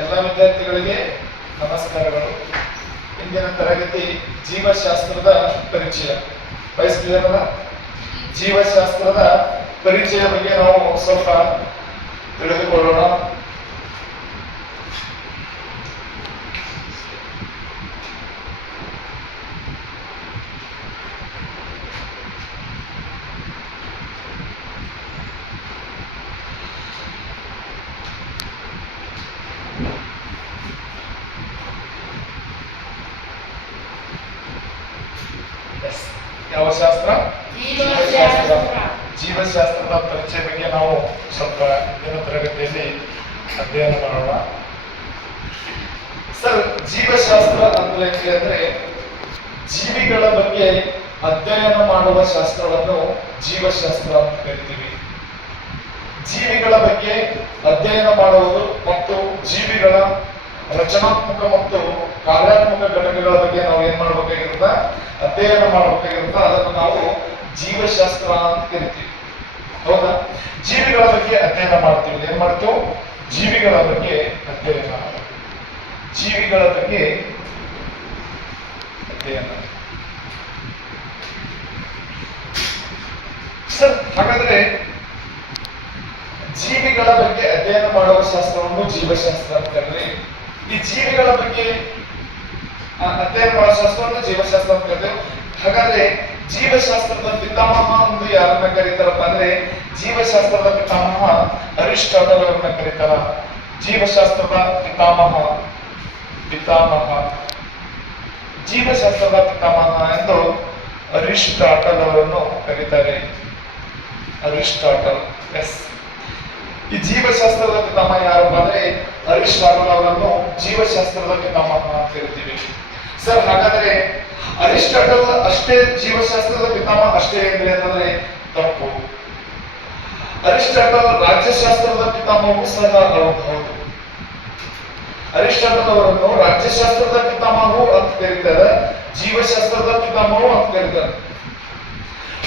ಎಲ್ಲ ವಿದ್ಯಾರ್ಥಿಗಳಿಗೆ ನಮಸ್ಕಾರಗಳು. ಇಂದಿನ ತರಗತಿ ಜೀವಶಾಸ್ತ್ರದ ಪರಿಚಯ. ವಯಸ್ ಕ್ಲಿಯರ್ ಅಲ್ಲ? ಜೀವಶಾಸ್ತ್ರದ ಪರಿಚಯ ಬಗ್ಗೆ ನಾವು ಸ್ವಲ್ಪ ತಿಳಿದುಕೊಳ್ಳೋಣ. ಯಾವ ಶಾಸ್ತ್ರ? ಜೀವಶಾಸ್ತ್ರದ ಪರಿಚಯ ಬಗ್ಗೆ ನಾವು ಸ್ವಲ್ಪ ಇಂದಿನ ತರಗತಿಯಲ್ಲಿ ಅಧ್ಯಯನ ಮಾಡೋಣ. ಸರ್, ಜೀವಶಾಸ್ತ್ರ ಅಂದ್ರೆ ಕೇಳಿದ್ರೆ ಜೀವಿಗಳ ಬಗ್ಗೆ ಅಧ್ಯಯನ ಮಾಡುವ ಶಾಸ್ತ್ರವನ್ನು ಜೀವಶಾಸ್ತ್ರ ಅಂತ ಕರಿತೀವಿ. ಜೀವಿಗಳ ಬಗ್ಗೆ ಅಧ್ಯಯನ ಮಾಡುವುದು ಮತ್ತು ಜೀವಿಗಳ ರಚನಾತ್ಮಕ ಮತ್ತು ಕಾರ್ಯಾತ್ಮಕ ಘಟಕಗಳ ಬಗ್ಗೆ ನಾವು ಏನ್ ಮಾಡಬೇಕಾಗಿರುತ್ತ, ಅಧ್ಯಯನ ಮಾಡಬೇಕಾಗಿರುತ್ತ, ಅದನ್ನು ನಾವು ಜೀವಶಾಸ್ತ್ರ ಅಂತ ಕರಿತೀವಿ. ಹೌದಾ? ಜೀವಿಗಳ ಬಗ್ಗೆ ಅಧ್ಯಯನ ಮಾಡ್ತೀವಿ. ಏನ್ ಮಾಡ್ತೀವಿ? ಜೀವಿಗಳ ಬಗ್ಗೆ ಅಧ್ಯಯನ. ಜೀವಿಗಳ ಬಗ್ಗೆ ಅಧ್ಯಯನ. ಸರ್, ಹಾಗಾದ್ರೆ ಜೀವಿಗಳ ಬಗ್ಗೆ ಅಧ್ಯಯನ ಮಾಡುವ ಶಾಸ್ತ್ರವನ್ನು ಜೀವಶಾಸ್ತ್ರ ಅಂತ ಕರೀತಾರೆ. ಈ ಜೀವಿಗಳ ಬಗ್ಗೆ ಅಧ್ಯಯನ ಮಾಡುವ ಶಾಸ್ತ್ರವನ್ನು ಜೀವಶಾಸ್ತ್ರ ಅಂತ ಕರೀತೇವೆ. ಹಾಗಾದ್ರೆ ಜೀವಶಾಸ್ತ್ರದ ಪಿತಾಮಹ ಎಂದು ಯಾರನ್ನ ಕರೀತಾರಪ್ಪ ಅಂದ್ರೆ ಜೀವಶಾಸ್ತ್ರದ ಪಿತಾಮಹ ಅರಿಸ್ಟಾಟಲ್ ಅವರನ್ನ ಕರೀತಾರ. ಜೀವಶಾಸ್ತ್ರದ ಪಿತಾಮಹ ಜೀವಶಾಸ್ತ್ರದ ಪಿತಾಮಹ ಎಂದು ಅರಿಸ್ಟಾಟಲ್ ಅವರನ್ನು ಕರೀತಾರೆ. ಅರಿಸ್ಟಾಟಲ್. ಎಸ್. ಈ ಜೀವಶಾಸ್ತ್ರದ ಪಿತಾಮಹ ಯಾರಪ್ಪ ಅಂದ್ರೆ ಅರಿಸ್ಟಾಟಲ್ ಅವರನ್ನು ಜೀವಶಾಸ್ತ್ರದ ಪಿತಾಮಹ ಅಂತ ಕರಿತೀವಿ. ಸರ್, ಹಾಗಾದ್ರೆ ಅರಿಸ್ಟಾಟಲ್ ಅಷ್ಟೇ ಜೀವಶಾಸ್ತ್ರದ ಪಿತಾಮಹ ಅಷ್ಟೇ ಏನ್ರಿ ಅಂತಂದ್ರೆ ತಪ್ಪು. ಅರಿಸ್ಟಾಟಲ್ ರಾಜ್ಯಶಾಸ್ತ್ರದ ಪಿತಾಮಹವೂ ಸಹ ಹೌದು. ಅರಿಸ್ಟಾಟಲ್ ಅವರನ್ನು ರಾಜ್ಯಶಾಸ್ತ್ರದ ಪಿತಾಮಹವು ಅಂತ ಕರೀತಾರೆ, ಜೀವಶಾಸ್ತ್ರದ ಪಿತಾಮಹವು ಅಂತ ಕರೀತಾರೆ.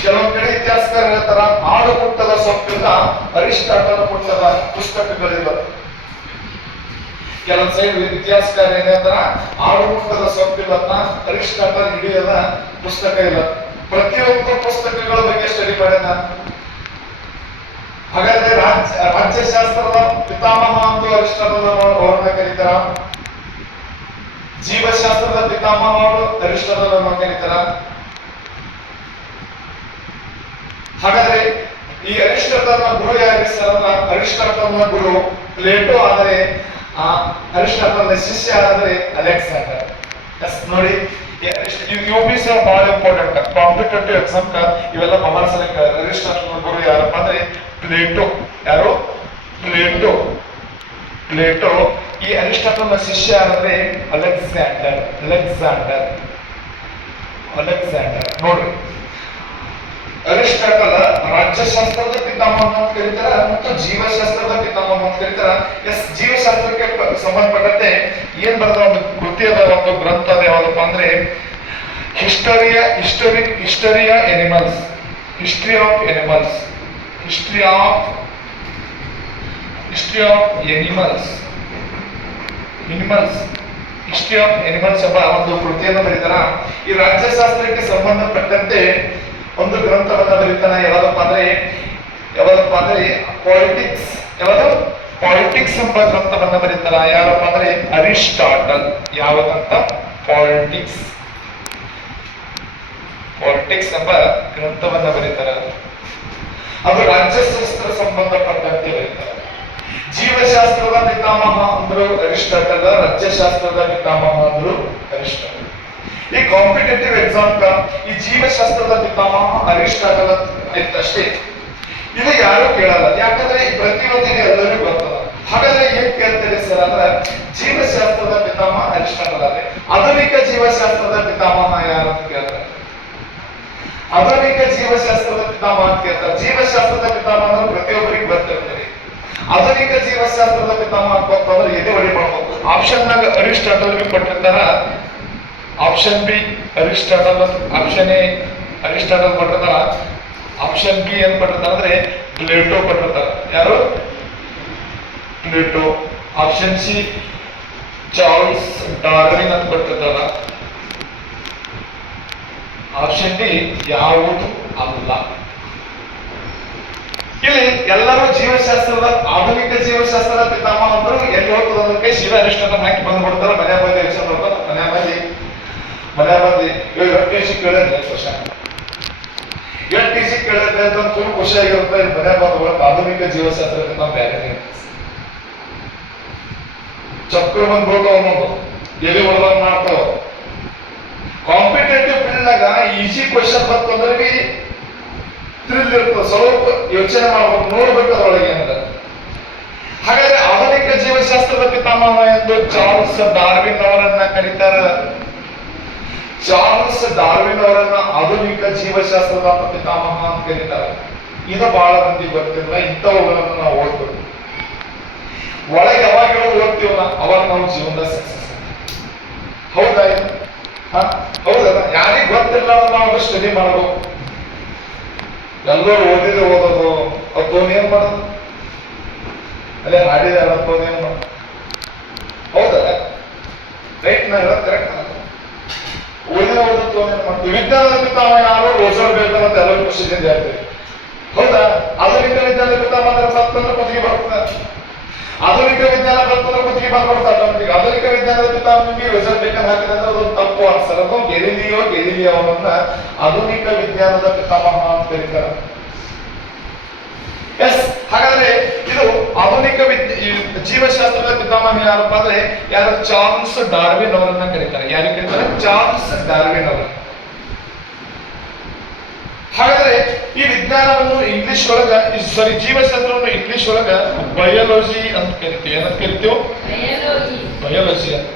ಕೆಲವೊಂದ್ ಕಡೆ ಇತಿಹಾಸಕಾರ ಹೇಳ್ತಾರ ಆಡು ಮುಟ್ಟದ ಸೊಪ್ಪಿಲ್ಲ ಅರಿಸ್ಟಾಟಲ್ ಮುಟ್ಟದ ಪುಸ್ತಕಗಳಿಲ್ಲ. ಕೆಲವೊಂದ್ ಸೈಡ್ ಇತಿಹಾಸಕಾರ ಏನಂದ್ರ ಆಡು ಮುಟ್ಟದ ಸೊಪ್ಪಿಲ್ಲ ಅರಿಸ್ಟಾಟಲ್ ಹಿಡಿಯದ ಪುಸ್ತಕ ಇಲ್ಲ. ಪ್ರತಿಯೊಂದು ಪುಸ್ತಕಗಳ ಬಗ್ಗೆ ಸ್ಟಡಿ ಮಾಡ್ಯಾನ. ಹಾಗಾದ್ರೆ ರಾಜ್ಯಶಾಸ್ತ್ರದ ಪಿತಾಮಹ ಅಂತ ಅರಿಸ್ಟಾಟಲ್ ಅವರನ್ನ ಕರೀತಾರ, ಜೀವಶಾಸ್ತ್ರದ ಪಿತಾಮಹ ಅವರು ಅರಿಸ್ಟಾಟಲ್ ಅವರನ್ನ ಕರೀತಾರ. ಹಾಗಾದ್ರೆ ಈ ಅರಿಸ್ಟಾಟಲ್ನ ಗುರು ಯಾರಿರ್ತಾರಲ್ಲ, ಅರಿಸ್ಟಾಟಲ್ನ ಗುರು ಪ್ಲೇಟೋ ಆದರೆ ಅರಿಸ್ಟಾಟಲ್ನ ಶಿಷ್ಯ ಆದರೆ ಅಲೆಕ್ಸಾಂಡರ್. ಎಸ್, ನೋಡಿ, ಯುಪಿಎಸ್ ಬಹಳ ಇಂಪಾರ್ಟೆಂಟ್. ಕಾಂಪಿಟೇಟಿವ್ ಎಕ್ಸಾಮ್ ಇವೆಲ್ಲ ಬಹಳ ಸಲ ಅರಿಸ್ಟಾಟಲ್ನ ಗುರು ಯಾರಪ್ಪ ಅಂದ್ರೆ ಪ್ಲೇಟೋ. ಯಾರು? ಪ್ಲೇಟೋ. ಈ ಅರಿಸ್ಟಾಟಲ್ನ ಶಿಷ್ಯ ಅಂದ್ರೆ ಅಲೆಕ್ಸಾಂಡರ್. ನೋಡ್ರಿ, ಅರಿಸ್ಟಾಟಲ್ ರಾಜ್ಯಶಾಸ್ತ್ರದ ಪಿತಾಮಹ ಅಂತ ಕರೀತಾರ ಮತ್ತು ಜೀವಶಾಸ್ತ್ರದ ಪಿತಾಮಹ ಅಂತ ಕರೀತಾರ. ಎಸ್, ಜೀವಶಾಸ್ತ್ರಕ್ಕೆ ಸಂಬಂಧಪಟ್ಟಂತೆ ಏನ್ ಬರೆದ ಒಂದು ಕೃತಿ ಅದ, ಒಂದು ಗ್ರಂಥ ಅದ, ಯಾವ್ದಪ್ಪ ಅಂದ್ರೆ ಹಿಸ್ಟರಿ ಆಫ್ ಎನಿಮಲ್ಸ್. ಎಂಬ ಒಂದು ಕೃತಿಯನ್ನು ಬರೀತಾರ. ಈ ರಾಜ್ಯಶಾಸ್ತ್ರಕ್ಕೆ ಸಂಬಂಧಪಟ್ಟಂತೆ ಒಂದು ಗ್ರಂಥವನ್ನ ಬರೀತಾನ. ಯಾವ್ದಪ್ಪ ಅಂದ್ರೆ ಪಾಲಿಟಿಕ್ಸ್ ಎಂಬ ಗ್ರಂಥವನ್ನ ಬರೀತಾರ. ಯಾರಪ್ಪ ಅಂದ್ರೆ ಅರಿಸ್ಟಾಟಲ್. ಯಾವದಂತ? ಪಾಲಿಟಿಕ್ಸ್ ಎಂಬ ಗ್ರಂಥವನ್ನ ಬರೀತಾರ. ಅದು ರಾಜ್ಯಶಾಸ್ತ್ರ ಸಂಬಂಧಪಟ್ಟಂತೆ ಬರೀತಾರೆ. ಜೀವಶಾಸ್ತ್ರದ ಪಿತಾಮಹ ಅಂದ್ರು ಅರಿಸ್ಟಾಟಲ್, ರಾಜ್ಯಶಾಸ್ತ್ರದ ಪಿತಾಮಹ ಅಂದ್ರು ಅರಿಸ್ಟಾಟಲ್. ಈ ಕಾಂಪಿಟೇಟಿವ್ ಎಕ್ಸಾಮ್ ಈ ಜೀವಶಾಸ್ತ್ರದ ಪಿತಾಮಹ ಅರಿಸ್ಟಾಟಲ್ ಅಷ್ಟೇ. ಇದು ಯಾರು ಕೇಳಲ್ಲ, ಯಾಕಂದ್ರೆ ಈ ಪ್ರತಿಯೊಂದಿಗೆ ಎಲ್ಲರಿಗೂ ಬರ್ತದ. ಹಾಗಾದ್ರೆ ಏನ್ ಕೇಳ್ತಾರೆ ಸರ್ ಅಂದ್ರೆ ಜೀವಶಾಸ್ತ್ರದ ಪಿತಾಮಹ ಅರಿಸ್ಟಾಟಲ್ ಆದ್ರೆ ಆಧುನಿಕ ಜೀವಶಾಸ್ತ್ರದ ಪಿತಾಮಹ ಯಾರು ಅಂತ ಕೇಳ್ತಾರೆ. ಆಧುನಿಕ ಜೀವಶಾಸ್ತ್ರದ ಪಿತಾಮಹ ಅಂತ ಕೇಳ್ತಾರೆ. ಜೀವಶಾಸ್ತ್ರದ ಪಿತಾಮಹ ಅಂದ್ರೆ ಪ್ರತಿಯೊಬ್ಬರಿಗೆ ಬರ್ತಿರ್ತಾರೆ. ಆಧುನಿಕ ಜೀವಶಾಸ್ತ್ರದ ಪಿತಾಮಹ ಅಂತಂದ್ರೆ ಎದೆ ಹೊಡಿ ಮಾಡ್ಬೋದು. ಆಪ್ಷನ್ ನಾಗ ಅರಿಸ್ಟಾಟಲ್ ಕೊಟ್ಟಿರ್ತಾರ, option B Aristotle, option A Aristotle ಕೊಟ್ಟಿರ್ತಾರ, ಆಪ್ಷನ್ ಬಿ ಏನ್ ಕೊಟ್ಟಿರ್ತಾರ ಅಂದ್ರೆ ಪ್ಲೇಟೋ ಕೊಟ್ಟಿರ್ತಾರ. ಯಾರು? Plato. Option C Charles Darwin ಅಂತ ಕೊಟ್ಟಿರ್ತಾರ. ಆಪ್ಷನ್ ಡಿ ಯಾವುದು ಅಲ್ಲ. ಇಲ್ಲಿ ಎಲ್ಲರೂ ಜೀವಶಾಸ್ತ್ರದ ಆಧುನಿಕ ಜೀವಶಾಸ್ತ್ರದ ಪಿತಾಮಹ ಅಂದ್ರು ಎಲ್ಲಿ ಹೋಗ್ತದ ಅದಕ್ಕೆ ಶಿವ ಅರಿಸ್ಟಾಟಲ್ ಹಾಕಿ ಬಂದ್ಬಿಡ್ತಾರ. ಮನೆ ಬಂದು ಯೋಚನೆ ಮಾಡ್ತಾರೆ, ಮನೆ ಬಂದು ಇವಾಗ ಟಿ.ಸಿ ಕೇಳಿದ್ರೆ ಕ್ವಶನ್ ಟಿ.ಸಿ ಕೇಳಿದ್ರೆ ಅಂತ ಫುಲ್ ಖುಷಿ ಆಗಿರುತ್ತೆ. ಮನೆ ಬಂದು ಆಧುನಿಕ ಜೀವಶಾಸ್ತ್ರ ಪಿತಾಮಹ ಬೇರೆ ಚಕ್ರ ಬಂದ್ಬಿಟ್ಟು ಅವನೊಂದು ಎಲ್ಲಿ ಹೊಡೆದಾಗ ಮಾಡ್ತಾವ. ಕಾಂಪಿಟೇಟಿವ್ ಫೀಲ್ಡ್ನಾಗ ಈಸಿ ಕ್ವಶನ್ ಬಂತಂದ್ರೆ ಬಿ ಥ್ರಿಲ್ ಇರ್ತದೆ, ಸ್ವಲ್ಪ ಯೋಚನೆ ಮಾಡ್ಬೇಕು, ನೋಡ್ಬೇಕು ಅದರೊಳಗೆ ಏನದ. ಹಾಗಾದ್ರೆ ಆಧುನಿಕ ಜೀವಶಾಸ್ತ್ರದ ಪಿತಾಮಹ ಎಂದು ಚಾರ್ಲ್ಸ್ ಡಾರ್ವಿನ್ ಅವರನ್ನ ಕರೀತಾರ. ಚಾರ್ಲ್ಸ್ ಡಾರ್ವಿನ್ ಅವರನ್ನ ಆಧುನಿಕ ಜೀವಶಾಸ್ತ್ರದ ಪಿತಾಮಹ ಅಂತ ಕರೀತಾರೆ. ಇದು ಬಹಳ ಮಂದಿ ಗೊತ್ತಿಲ್ಲ. ಇಂಥವುಗಳನ್ನು ನಾವು ಓದ್ಬೇಕು. ಒಳಗೆ ಯಾವಾಗ ಓದ್ತೀವಲ್ಲ ಅವಾಗ ನಾವು ಜೀವನದ ಸಕ್ಸಸ್. ಹೌದಾ? ಹೌದಲ್ಲ? ಯಾರಿಗ್ ಗೊತ್ತಿಲ್ಲ ನಾವು ಸ್ಟಡಿ ಮಾಡಬೇಕು. ಎಲ್ಲರೂ ಓದೋದು ಅವ್ರು ಏನ್ ಮಾಡೋದು, ಅದೇ ಹಾಡಿದ ಅರ್ಥೋನ್ ಏನ್ ಮಾಡೋದು. ಹೌದಲ್ಲ? ರೈಟ್ ನಾ ಹೇಳೋದು ಕರೆಕ್ಟ್. ಓದಿನ ಏನ್ ಮಾಡ್ತೀವಿ. ವಿಜ್ಞಾನದ ಪಿತಾಮಹ ಯಾರು? ರೋಸರ್ ಬೇಕರ್ ಅಂತ ಎಲ್ಲರೂ ಖುಷಿಯಿಂದ ಹೇಳ್ತೀವಿ. ಹೌದಾ? ಆಧುನಿಕ ವಿಜ್ಞಾನದ ಪಿತಾಮಹ ಸತ್ತಂದ್ರೆ ಕುತ್ತಿಗೆ ಬರ್ತದೆ. ಆಧುನಿಕ ವಿಜ್ಞಾನ ಬರ್ತಂದ್ರೆ ಕುತ್ತಿಗೆ ಬರ್ಕೊಡ್ತಾರೆ. ಆಧುನಿಕ ವಿಜ್ಞಾನದ ಪಿತಾಮಹನಿಗೆ ರೋಸರ್ ಬೇಕರ್ ಹಾಕಿದ್ರೆ ಅದು ತಪ್ಪು ಅನ್ಸರ್. ಅದು ಗೆಲಿಲಿಯೋ ಅವರನ್ನ ಆಧುನಿಕ ವಿಜ್ಞಾನದ ಪಿತಾಮಹ ಅಂತ ಕರೀತಾರೆ. ಎಸ್, ಹಾಗಾದ್ರೆ ಇದು ಆಧುನಿಕ ಜೀವಶಾಸ್ತ್ರದ ಪಿತಾಮಹ ಯಾರಪ್ಪ ಅಂದ್ರೆ ಯಾರು? ಚಾರ್ಲ್ಸ್ ಡಾರ್ವಿನ್ ಅವರನ್ನ ಕರೀತಾರೆ. ಯಾರಿಗೆ ಕರೀತಾರೆ? ಚಾರ್ಲ್ಸ್ ಡಾರ್ವಿನ್ ಅವರು. ಹಾಗಾದ್ರೆ ಈ ವಿಜ್ಞಾನವನ್ನು ಇಂಗ್ಲಿಷ್ ಒಳಗ ಜೀವಶಾಸ್ತ್ರವನ್ನು ಇಂಗ್ಲಿಷ್ ಒಳಗ ಬಯಾಲಜಿ ಅಂತ ಕರಿತೀವಿ. ಏನಂತ ಕರಿತೀವಿ? ಬಯಾಲಜಿ ಅಂತ.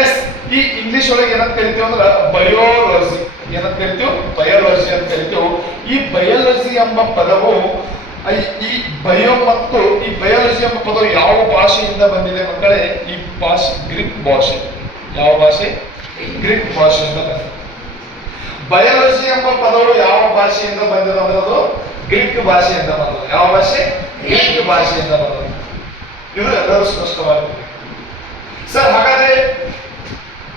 ಎಸ್, ಈ ಇಂಗ್ಲಿಷ್ ಒಳಗೆ ಏನಂತ ಕರಿತೀವಿ ಅಂದ್ರೆ ಬಯೋಲಜಿ. ಏನಂತ ಕರಿತೀವಿ? ಬಯಾಲಜಿ ಅಂತ ಕರಿತೀವಿ. ಈ ಬಯಾಲಜಿ ಎಂಬ ಪದವು ಈ ಬಯೋ ಮತ್ತು ಈ ಬಯಾಲಜಿ ಎಂಬ ಪದವು ಯಾವ ಭಾಷೆಯಿಂದ ಬಂದಿದೆ ಮಕ್ಕಳೇ? ಈ ಭಾಷೆ ಗ್ರೀಕ್ ಭಾಷೆ. ಯಾವ ಭಾಷೆ? ಗ್ರೀಕ್ ಭಾಷೆಯಿಂದ ಬಂದಿದೆ. ಬಯಾಲಜಿ ಎಂಬ ಪದವು ಯಾವ ಭಾಷೆಯಿಂದ ಬಂದಿದೆ ಅಂದ್ರೆ ಅದು ಗ್ರೀಕ್ ಭಾಷೆಯಿಂದ ಬಂದದ್ದು. ಯಾವ ಭಾಷೆ? ಗ್ರೀಕ್ ಭಾಷೆಯಿಂದ ಬಂದದ್ದು. ಇದು ಎಲ್ಲರೂ ಸ್ಪಷ್ಟವಾಗಿದೆ ಸರ್. ಹಾಗಾದ್ರೆ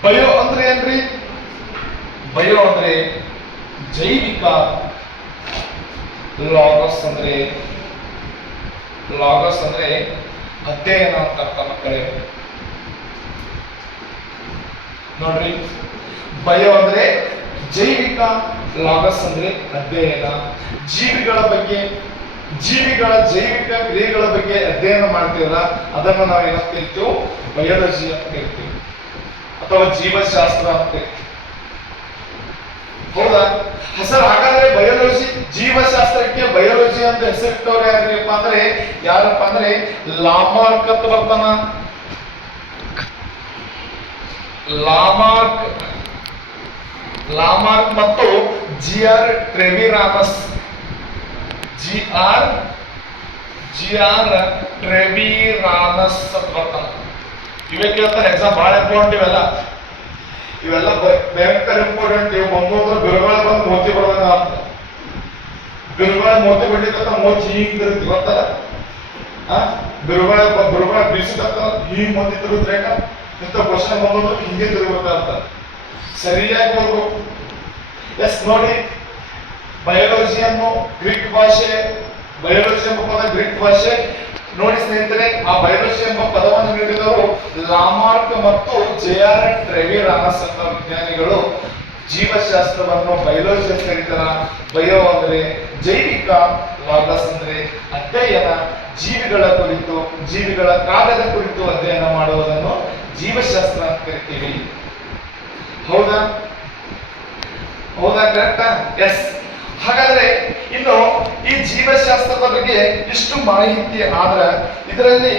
ಬಯೋ ಅಂದ್ರೆ ಏನ್ರಿ? ಬಯೋ ಅಂದ್ರೆ ಜೈವಿಕ, ಲಾಗಸ್ ಅಂದ್ರೆ ಅಧ್ಯಯನ ಅಂತ ಅರ್ಥ ಮಕ್ಕಳೇ. ನೋಡ್ರಿ, ಬಯೋ ಅಂದ್ರೆ ಜೈವಿಕ, ಲಾಗಸ್ ಅಂದ್ರೆ ಅಧ್ಯಯನ. ಜೀವಿಗಳ ಜೈವಿಕ ಕ್ರಿಯೆಗಳ ಬಗ್ಗೆ ಅಧ್ಯಯನ ಮಾಡ್ತೀವಲ್ಲ ಅದನ್ನು ನಾವು ಏನಂತ ಕರಿತೀವಿ? ಬಯಾಲಜಿ ಅಂತ ಕರಿತೀವಿ ಅಥವಾ ಜೀವಶಾಸ್ತ್ರ ಅಂತ ಕರಿತೀವಿ. ಹೌದಾ ಸರ್? ಹಾಗಾದ್ರೆ ಬಯಾಲಜಿ, ಜೀವಶಾಸ್ತ್ರಕ್ಕೆ ಬಯಾಲಜಿ ಅಂತ ಹೆಸರಿಟ್ಟವ್ರು ಯಾರಪ್ಪ ಅಂದ್ರೆ ಲಾಮಾರ್ಕ್ ಅಂತ ಬರ್ತಾನ. ಲಾಮಾರ್ಕ್ ಮತ್ತು ಜಿ.ಆರ್. ಟ್ರೆವಿರಾನಸ್ ಅಂತ ಬರ್ತಾನ. ಇವೇ ಕೇಳ್ತಾರೆ ಎಕ್ಸಾಮ್, ಬಹಳ ಇಂಪಾರ್ಟೆಂಟ್ ಇವೆಲ್ಲ ಭಯಂಕರ ಇಂಪಾರ್ಟೆಂಟ್. ಇವು ಬಂದೋದ್ರೆ ಬಿರುಗಾಳಿ ಬಂದು ಮೋತಿ ಬರೋದ ಅರ್ಥ. ಬಿರುಗಾಳಿ ಮೋತಿ ಬಿಡ್ಲಿಕ್ಕ ಮೋತಿ ಹಿಂಗ್ ತಿರುಗ್ತಿ ಗೊತ್ತಲ್ಲ? ಬಿರುಗಾಳಿ ಬೀಸಿದತ್ತ ಹಿಂಗ್ ಮೋತಿ ತಿರುಗಿದ್ರೆ ಇಂಥ ಕ್ವಶನ್ ಬಂದೋದ್ರೆ ಹಿಂಗೆ ತಿರುಗಬೇಕಂತ ಸರಿಯಾಗಿ ಓದ್ಬೇಕು. ಎಸ್, ನೋಡಿ, ಬಯಾಲಜಿಯನ್ನು ಗ್ರೀಕ್ ಭಾಷೆ, ಬಯಾಲಜಿ ಎಂಬ ಪದ ಗ್ರೀಕ್ ಭಾಷೆ. ನೋಡಿ ಸ್ನೇಹಿತರೆ, ಆ ಬಯಾಲಜಿ ಎಂಬ ಪದವನ್ನು ನೀಡಿದವರು ಲಾಮಾರ್ಕ್ ಮತ್ತು ಜೆ.ಆರ್. ಟ್ರೆವಿರಾನಸ್ ಎಂಬ ವಿಜ್ಞಾನಿಗಳು. ಜೀವಶಾಸ್ತ್ರವನ್ನು ಬಯಾಲಜಿ ಅಂತ ಕರೀತಾರ. ಬಯೋ ಅಂದ್ರೆ ಜೈವಿಕ, ಲಾಗಸ್ ಅಂದ್ರೆ ಅಧ್ಯಯನ. ಜೀವಿಗಳ ಕುರಿತು, ಜೀವಿಗಳ ಕಾರ್ಯದ ಕುರಿತು ಅಧ್ಯಯನ ಮಾಡುವುದನ್ನು ಜೀವಶಾಸ್ತ್ರ ಅಂತ ಕರಿತೀವಿ. ಹೌದಾ? ಕರೆಕ್ಟಾ? ಎಸ್. ಹಾಗಾದ್ರೆ ಇನ್ನು ಈ ಜೀವಶಾಸ್ತ್ರದ ಬಗ್ಗೆ ಇಷ್ಟು ಮಾಹಿತಿ ಆದ್ರೆ ಇದರಲ್ಲಿ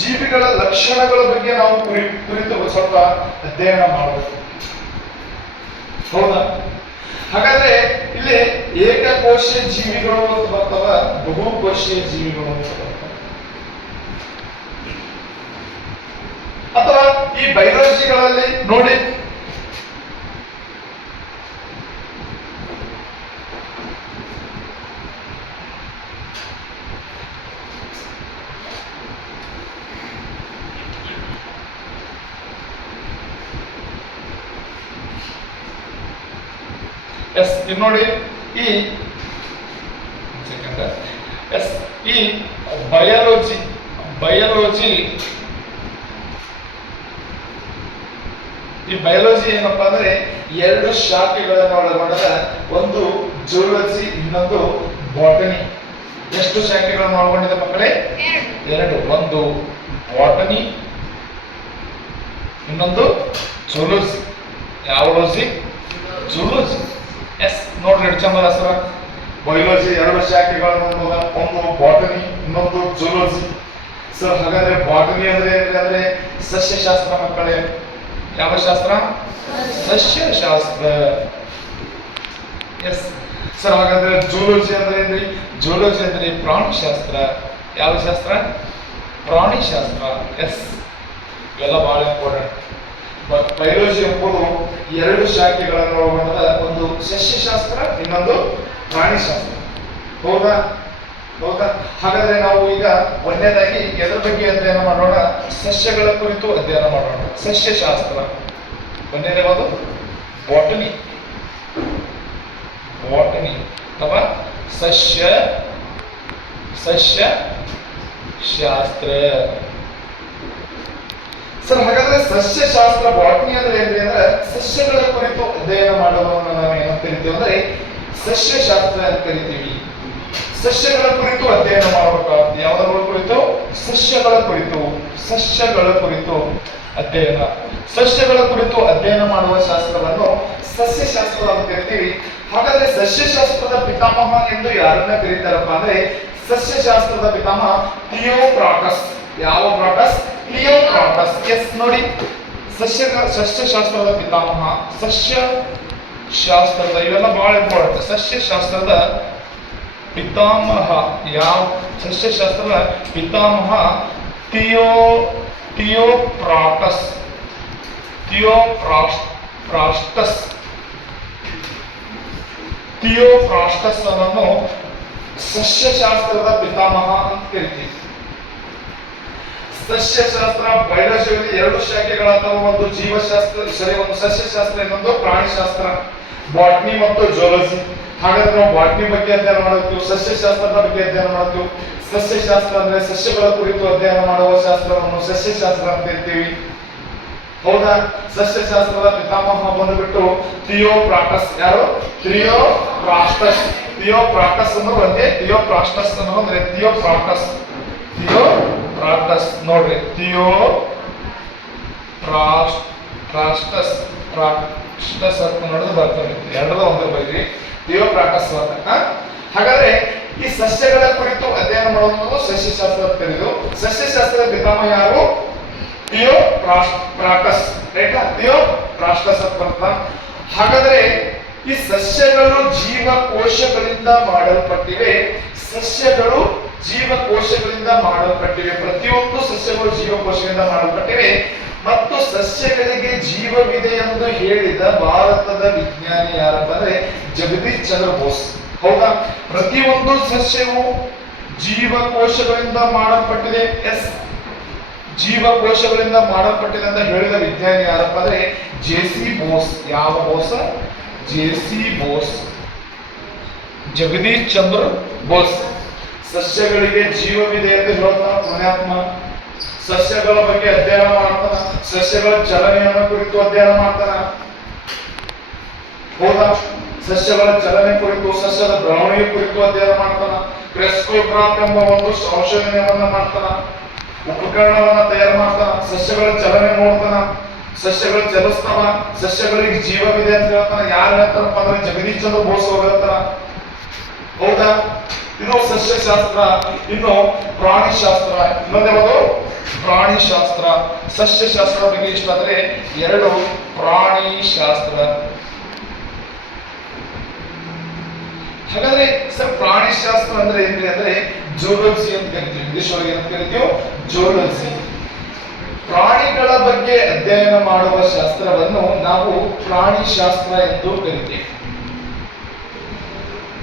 ಜೀವಿಗಳ ಲಕ್ಷಣಗಳ ಬಗ್ಗೆ ನಾವು ಕುರಿತು ಸ್ವಲ್ಪ ಅಧ್ಯಯನ ಮಾಡಬೇಕು. ಹೌದಾ? ಹಾಗಾದ್ರೆ ಇಲ್ಲಿ ಏಕಕೋಶೀಯ ಜೀವಿಗಳು ಅಂತ ಬರ್ತವ, ಬಹುಕೋಶೀಯ ಜೀವಿಗಳು ಅಂತ ಬರ್ತವ. ಅಥವಾ ಈ ಬಯಾಲಜಿಗಳಲ್ಲಿ ನೋಡಿ, ಎಸ್ ಇದು ನೋಡಿ ಈ ಎಸ್ ಈ ಬಯಾಲಜಿ ಏನಪ್ಪಾ ಅಂದ್ರೆ ಎರಡು ಶಾಖೆಗಳನ್ನು ಒಳಗೊಂಡದ, ಒಂದು ಜೂಲಜಿ, ಇನ್ನೊಂದು ಬಾಟನಿ. ಎಷ್ಟು ಶಾಖೆಗಳನ್ನು ಒಳಗೊಂಡಿದೆ ಮಕ್ಕಳೇ? ಎರಡು. ಒಂದು ಬಾಟನಿ, ಇನ್ನೊಂದು ಜೂಲಜಿ. ಯಾವ ಲೋಜಿ? ಜೂಲಜಿ. ಎಸ್ ನೋಡ್ರಿ ಎಷ್ಟು ಚಂದ ಹೆಸರ. ಬಯಾಲಜಿ ಎರಡು ಶಾಖೆಗಳನ್ನು, ಒಂದು ಬಾಟನಿ, ಇನ್ನೊಂದು ಜೂಲಜಿ. ಸರ್ ಹಾಗಾದ್ರೆ ಬಾಟನಿ ಅಂದ್ರೆ ಅಂದ್ರೆ ಸಸ್ಯಶಾಸ್ತ್ರ ಮಕ್ಕಳೇ. ಯಾವ ಶಾಸ್ತ್ರ? ಸಸ್ಯಶಾಸ್ತ್ರ. ಎಸ್ ಸರ್ ಹಾಗಾದ್ರೆ ಜೂಲಜಿ ಅಂದ್ರೆ ಏನ್ರಿ? ಜೂಲಜಿ ಅಂದ್ರೆ ಪ್ರಾಣಿಶಾಸ್ತ್ರ. ಯಾವ ಶಾಸ್ತ್ರ? ಪ್ರಾಣಿಶಾಸ್ತ್ರ. ಎಸ್ ಇವೆಲ್ಲ ಬಹಳ ಇಂಪಾರ್ಟೆಂಟ್. ಬಯಾಲಜಿ ಎಂಬುದು ಎರಡು ಶಾಖೆಗಳನ್ನು ಒಳಗೊಂಡ, ಒಂದು ಸಸ್ಯಶಾಸ್ತ್ರ, ಇನ್ನೊಂದು ಪ್ರಾಣಿಶಾಸ್ತ್ರ. ಹೌದಾ? ಹಾಗಾದ್ರೆ ನಾವು ಈಗ ಒಂದನೇದಾಗಿ ಎದ್ರ ಬಗ್ಗೆ ಅಧ್ಯಯನ ಮಾಡೋಣ? ಸಸ್ಯಗಳ ಕುರಿತು ಅಧ್ಯಯನ ಮಾಡೋಣ. ಸಸ್ಯಶಾಸ್ತ್ರ ಒಂದನೇ ಯಾವುದು? ಬಾಟನಿ ಅಥವಾ ಸಸ್ಯಶಾಸ್ತ್ರ. ಸರ್ ಹಾಗಾದ್ರೆ ಸಸ್ಯಶಾಸ್ತ್ರ ಬಾಟನಿ ಅಂದ್ರೆ ಏನ್ರಿ ಅಂದ್ರೆ ಸಸ್ಯಗಳ ಕುರಿತು ಅಧ್ಯಯನ ಮಾಡೋದನ್ನು ನಾವು ಏನಂತ ಕರಿತೀವಿ ಅಂದ್ರೆ ಸಸ್ಯಶಾಸ್ತ್ರ ಅಂತ ಕರಿತೀವಿ. ಸಸ್ಯಗಳ ಕುರಿತು ಅಧ್ಯಯನ ಮಾಡಬೇಕಾಗುತ್ತೆ. ಯಾವುದರ ಕುರಿತು? ಸಸ್ಯಗಳ ಕುರಿತು ಅಧ್ಯಯನ. ಸಸ್ಯಗಳ ಕುರಿತು ಅಧ್ಯಯನ ಮಾಡುವ ಶಾಸ್ತ್ರವನ್ನು ಸಸ್ಯಶಾಸ್ತ್ರ ಅಂತ ಕರಿತೀವಿ. ಹಾಗಾದ್ರೆ ಸಸ್ಯಶಾಸ್ತ್ರದ ಪಿತಾಮಹ ಎಂದು ಯಾರನ್ನ ಕರೀತಾರಪ್ಪ ಅಂದ್ರೆ ಸಸ್ಯಶಾಸ್ತ್ರದ ಪಿತಾಮಹ ಥಿಯೋಫ್ರಾಸ್ಟಸ್. ಯಾವ ಫ್ರಾಸ್ಟಸ್? ಥಿಯೋಫ್ರಾಸ್ಟಸ್. ಎಸ್ ನೋಡಿ, ಸಸ್ಯಶಾಸ್ತ್ರದ ಪಿತಾಮಹ, ಸಸ್ಯಶಾಸ್ತ್ರದ ಇವೆಲ್ಲ ಬಹಳ ಇಂಪಾರ್ಟೆಂಟ್. ಸಸ್ಯಶಾಸ್ತ್ರದ ಪಿತಾಮಹ ಯಾವ? ಸಸ್ಯಶಾಸ್ತ್ರದ ಪಿತಾಮಹ ಥಿಯೋಫ್ರಾಸ್ಟಸ್ ಅನ್ನನ್ನು ಸಸ್ಯಶಾಸ್ತ್ರದ ಪಿತಾಮಹ ಅಂತ ಕರಿತೀವಿ. ಸಸ್ಯಶಾಸ್ತ್ರ ಬಯಾಲಜಿಯಲ್ಲಿ ಎರಡು ಶಾಖೆಗಳಾದವು, ಒಂದು ಜೀವಶಾಸ್ತ್ರ, ಒಂದು ಸಸ್ಯಶಾಸ್ತ್ರ, ಇನ್ನೊಂದು ಪ್ರಾಣಿಶಾಸ್ತ್ರ. ಬಾಟ್ನಿ ಮತ್ತು ಜೂಲಜಿ. ಹಾಗಾದ್ರೆ ನಾವು ಬಾಟ್ನಿ ಬಗ್ಗೆ ಅಧ್ಯಯನ ಮಾಡುತ್ತೀವಿ, ಸಸ್ಯಶಾಸ್ತ್ರದ ಬಗ್ಗೆ ಅಧ್ಯಯನ ಮಾಡುತ್ತೀವಿ. ಸಸ್ಯಶಾಸ್ತ್ರ ಅಂದ್ರೆ ಸಸ್ಯಗಳ ಕುರಿತು ಅಧ್ಯಯನ ಮಾಡುವ ಶಾಸ್ತ್ರವನ್ನು ಸಸ್ಯಶಾಸ್ತ್ರ ಅಂತ ಕರಿತೀವಿ. ಹೌದಾ? ಸಸ್ಯಶಾಸ್ತ್ರದ ಪಿತಾಮಹ ಬಂದುಬಿಟ್ಟು ಥಿಯೋಫ್ರಾಸ್ಟಸ್. ಯಾರು? ಥಿಯೋಫ್ರಾಸ್ಟಸ್ ಅಂದ್ರೆ ಒಂದೇ. ಥಿಯೋಫ್ರಾಸ್ಟಸ್ ಅಂದ್ರೆ ಥಿಯೋಫ್ರಾಸ್ಟಸ್ ನೋಡ್ರಿ. ಥಿಯೋಫ್ರಾಸ್ಟಸ್ ಅಂತ ನೋಡಿದ್ರೆ ಬರ್ತದೆ. ಎರಡರ ಒಂದೇ ಬೈರಿ ಥಿಯೋಫ್ರಾಸ್ಟಸ್ ಅಂತ. ಹಾಗಾದ್ರೆ ಈ ಸಸ್ಯಗಳ ಕುರಿತು ಅಧ್ಯಯನ ಮಾಡುವುದು ಸಸ್ಯಶಾಸ್ತ್ರ ಅಂತ ಕರೆದು, ಸಸ್ಯಶಾಸ್ತ್ರದ ಪಿತಾಮಹ ಯಾರು? ಥಿಯೋಫ್ರಾಸ್ಟಸ್. ಥಿಯೋಫ್ರಾಸ್ಟಸ್ ಅಂತ ಬರ್ತಾ. ಹಾಗಾದ್ರೆ ಈ ಸಸ್ಯಗಳು ಜೀವಕೋಶಗಳಿಂದ ಮಾಡಲ್ಪಟ್ಟಿವೆ. ಸಸ್ಯಗಳು ಜೀವಕೋಶಗಳಿಂದ ಮಾಡಲ್ಪಟ್ಟಿವೆ. ಪ್ರತಿಯೊಂದು ಸಸ್ಯಗಳು ಜೀವಕೋಶಗಳಿಂದ ಮಾಡಲ್ಪಟ್ಟಿವೆ ಮತ್ತು ಸಸ್ಯಗಳಿಗೆ ಜೀವವಿದೆ ಎಂದು ಹೇಳಿದ ಭಾರತದ ವಿಜ್ಞಾನಿ ಯಾರಪ್ಪ ಅಂದ್ರೆ ಜಗದೀಶ್ ಚಂದ್ರ ಬೋಸ್. ಹೌದಾ? ಪ್ರತಿಯೊಂದು ಸಸ್ಯವು ಜೀವಕೋಶಗಳಿಂದ ಮಾಡಲ್ಪಟ್ಟಿದೆ. ಎಸ್ ಜೀವಕೋಶಗಳಿಂದ ಮಾಡಲ್ಪಟ್ಟಿದೆ ಅಂತ ಹೇಳಿದ ವಿಜ್ಞಾನಿ ಯಾರಪ್ಪ ಅಂದ್ರೆ ಜೆ.ಸಿ. ಬೋಸ್. ಯಾವ ಬೋಸ್? ಜೆ.ಸಿ. ಬೋಸ್, ಜಗದೀಶ್ ಚಂದ್ರ ಬೋಸ್. ಸಸ್ಯಗಳಿಗೆ ಜೀವವಿದೆ ಅಂತ ಹೇಳ್ತಾನ ಪುಣ್ಯಾತ್ಮ. ಸಸ್ಯಗಳ ಬಗ್ಗೆ ಅಧ್ಯಯನ ಮಾಡ್ತಾನ, ಸಸ್ಯಗಳ ಚಲನೆಯನ್ನು ಕುರಿತು ಅಧ್ಯಯನ ಮಾಡ್ತಾನ. ಹೌದಾ? ಸಸ್ಯಗಳ ಚಲನೆ ಕುರಿತು, ಸಸ್ಯದ ಬೆಳವಣಿಗೆ ಕುರಿತು ಅಧ್ಯಯನ ಮಾಡ್ತಾನ. ಕ್ರೆಸ್ಕೋಗ್ರಾಫ್ ಎಂಬ ಒಂದು ಸಂಶೋಧನೆಯನ್ನ ಮಾಡ್ತಾನ, ಉಪಕರಣವನ್ನ ತಯಾರು ಮಾಡ್ತಾನ. ಸಸ್ಯಗಳ ಚಲನೆ ನೋಡ್ತಾನ, ಸಸ್ಯಗಳು ಚಲಿಸ್ತಾವ, ಸಸ್ಯಗಳಿಗೆ ಜೀವವಿದೆ ಅಂತ ಹೇಳ್ತಾನ. ಯಾರು ಹೇಳ್ತಾರಪ್ಪ ಅಂದ್ರೆ ಜಗದೀಶ್ ಚಂದ್ರ ಬೋಸ್ ಅವರು ಹೇಳ್ತಾರ. ಹೌದಾ? ಇದು ಸಸ್ಯಶಾಸ್ತ್ರ. ಇನ್ನು ಪ್ರಾಣಿಶಾಸ್ತ್ರ. ಇನ್ನೊಂದು ಯಾವುದು? ಪ್ರಾಣಿಶಾಸ್ತ್ರ. ಸಸ್ಯಶಾಸ್ತ್ರ ಬಗ್ಗೆ ಇಷ್ಟ ಆದ್ರೆ ಎರಡು. ಪ್ರಾಣಿಶಾಸ್ತ್ರ. ಹಾಗಾದ್ರೆ ಸರ್ ಪ್ರಾಣಿಶಾಸ್ತ್ರ ಅಂದ್ರೆ ಏನ್ರಿ ಅಂದ್ರೆ ಜೂಲಜಿ ಅಂತ ಕರಿತೀವಿ. ಇಂಗ್ಲಿಷ್ ಒಳಗೆ ಏನಂತ ಕರಿತೀವಿ? ಜೂಲಜಿ. ಪ್ರಾಣಿಗಳ ಬಗ್ಗೆ ಅಧ್ಯಯನ ಮಾಡುವ ಶಾಸ್ತ್ರವನ್ನು ನಾವು ಪ್ರಾಣಿಶಾಸ್ತ್ರ ಎಂದು ಕರಿತೀವಿ.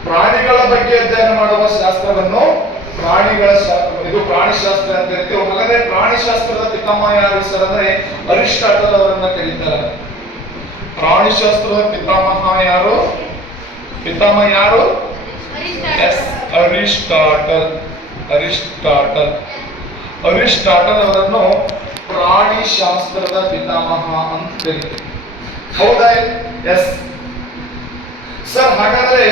ಪ್ರಾಣಿಗಳ ಬಗ್ಗೆ ಅಧ್ಯಯನ ಮಾಡುವ ಶಾಸ್ತ್ರವನ್ನು ಇದು ಪ್ರಾಣಿಶಾಸ್ತ್ರ ಅಂತ ಕರಿತೀವಿ. ಹಾಗಾದ್ರೆ ಪ್ರಾಣಿಶಾಸ್ತ್ರದ ಪಿತಾಮಹ ಯಾರು ಸರ್ ಅಂದ್ರೆ ಅರಿಸ್ಟಾಟಲ್ ಅವರನ್ನ ಕರೀತಾರೆ. ಪ್ರಾಣಿಶಾಸ್ತ್ರದ ಪಿತಾಮಹ ಯಾರು? ಪಿತಾಮಹ ಯಾರು? S, Aristotle. ಅರಿಸ್ಟಾಟಲ್ ಅರಿಸ್ಟಾಟಲ್ ಅವರನ್ನು ಪ್ರಾಣಿಶಾಸ್ತ್ರದ ಪಿತಾಮಹ ಅಂತ ಕರೀತಾರೆ. ಹೌದಾ? Yes sir. ಹಾಗಾದ್ರೆ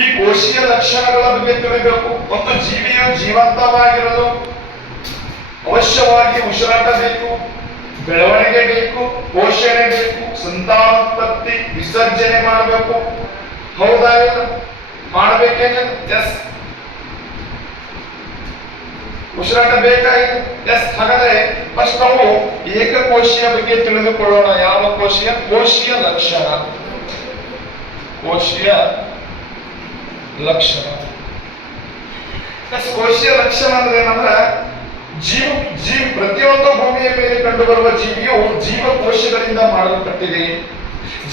ಈ ಕೋಶೀಯ ಲಕ್ಷಣಗಳ ಬಗ್ಗೆ ತಿಳಿಬೇಕು. ಒಂದು ಜೀವಿಯು ಜೀವಂತವಾಗಿರಲು ಅವಶ್ಯವಾಗಿ ಉಸಿರಾಟ ಬೇಕು, ಬೆಳವಣಿಗೆ ಬೇಕು, ಪೋಷಣೆ ಬೇಕು, ಸಂತಾನೋತ್ಪತ್ತಿ, ವಿಸರ್ಜನೆ ಮಾಡಬೇಕು. ಹೌದಾ? ಮಾಡಬೇಕೇನು? ಎಸ್. ಉಸಿರಾಟ ಬೇಕಾಗಿದೆ. ಎಸ್. ಹಾಗಾದ್ರೆ ಫಸ್ಟ್ ನಾವು ಏಕಕೋಶೀಯ ಬಗ್ಗೆ ತಿಳಿದುಕೊಳ್ಳೋಣ. ಯಾವ ಕೋಶೀಯ? ಕೋಶೀಯ ಲಕ್ಷಣ. ಕೋಶೀಯ ಲಕ್ಷಣ. ಕೋಶೀಯ ಲಕ್ಷಣ ಅಂದ್ರೆ ಏನಂದ್ರ ಪ್ರತಿಯೊಂದು ಭೂಮಿಯ ಮೇಲೆ ಕಂಡು ಬರುವ ಜೀವಿಯು ಜೀವಕೋಶಗಳಿಂದ ಮಾಡಲ್ಪಟ್ಟಿದೆ.